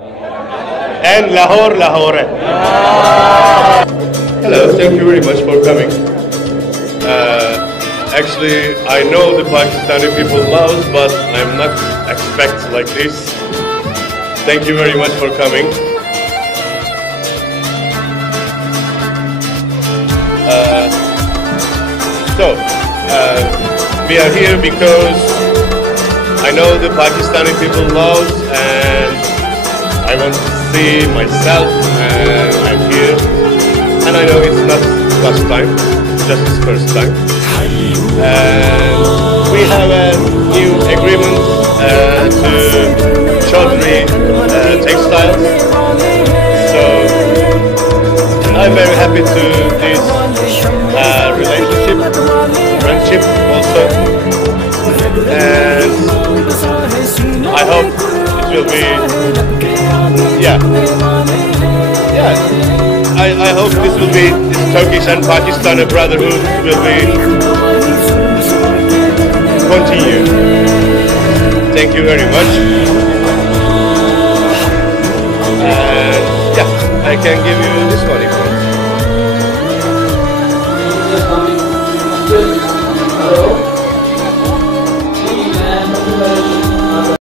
And Lahore, Lahore. Hello, thank you very much for coming. Actually, I know the Pakistani people loves, but I'm not expect like this. Thank you very much for coming. We are here because I know the Pakistani people loves, and I want to see myself, and I'm here. And I know it's not last time, just this first time. And we have a new agreement to Chaudhry textiles. So I'm very happy to this relationship, friendship also. And I hope it will be, I hope this will be, this Turkish and Pakistani brotherhood will be continue. Thank you very much. And I can give you